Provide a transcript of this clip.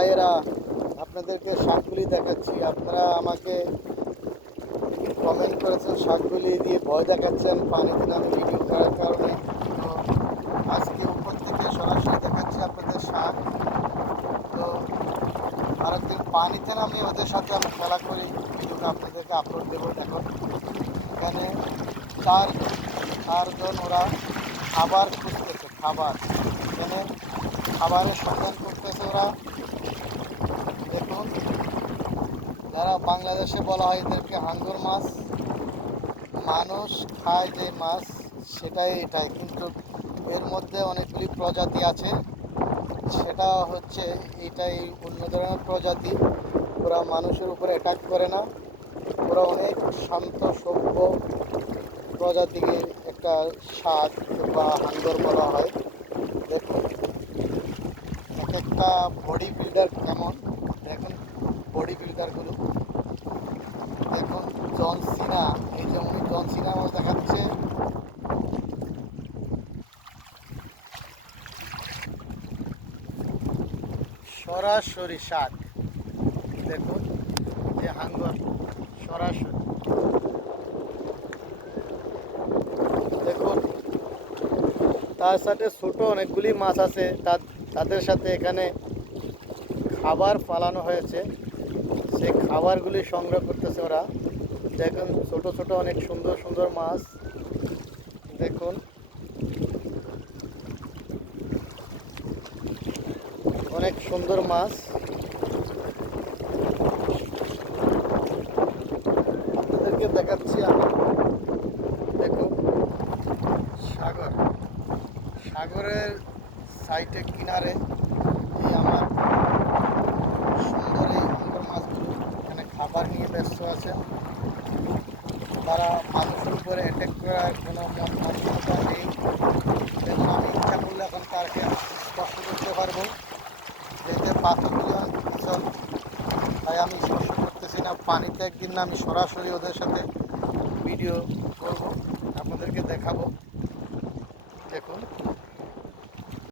ভাইয়েরা, আপনাদেরকে শাকগুলি দেখাচ্ছি। আপনারা আমাকে কমেন্ট করেছেন শাকগুলি দিয়ে ভয় দেখাচ্ছেন পানিতে নামে ভিডিও করার কারণে। তো আজকে উপর থেকে সরাসরি দেখাচ্ছি আপনাদের শাক। তো আরেকদিন পানিতে নামে ওদের সাথে আমি খেলা করি, ভিডিওটা আপনাদেরকে আপলোড দেবো। দেখুন এখানে চারজন ওরা খাবার খুঁজতেছে, খাবার এখানে খাবারের সন্ধান করতেছে ওরা। দেখুন, যারা বাংলাদেশে বলা হয় এদেরকে হাঙ্গর মাছ, মানুষ খায় যে মাছ এটাই, কিন্তু এর মধ্যে অনেকগুলি প্রজাতি আছে। সেটা হচ্ছে এটাই অন্য ধরনের প্রজাতি। ওরা মানুষের উপরে অ্যাটাক করে না, ওরা অনেক শান্ত সভ্য প্রজাতিকে একটা শাক বা হাঙ্গর বলা হয়। দেখুন এক একটা বডি বিল্ডার কেমন, দেখুন বডি বিল্ডারগুলো। দেখুন জন সিনা, এই যেমন জন সিনা আমার দেখাচ্ছে। সরাসরি শাক, দেখুন যে হাঙ্গর সরাসরি। দেখুন তার সাথে ছোট অনেকগুলি মাছ আছে, তাদের সাথে এখানে খাবার ফালানো হয়েছে, সেই খাবারগুলি সংগ্রহ করতেছে ওরা। দেখুন ছোট ছোট অনেক সুন্দর সুন্দর মাছ, দেখুন অনেক সুন্দর মাছ। আপনাদেরকে দেখাচ্ছি আমি। দেখুন সাগরের সাইডে কিনারে এই আমার সুন্দর এই হাঙ্গর মাছগুলো এখানে খাবার নিয়ে ব্যস্ত আছে। তারা মানুষের উপরে অ্যাটাক করার কোনো মানসিকতা নেই। দেখুন আমি ইচ্ছা করলে এখন তারকে স্পষ্ট করতে পারবো, যেতে পাথরগুলি অনেক পিছল, তাই আমি স্পষ্ট করতেছি না। পানিতে একদিন না আমি সরাসরি ওদের সাথে ভিডিও করব, আপনাদেরকে দেখাবো। দেখুন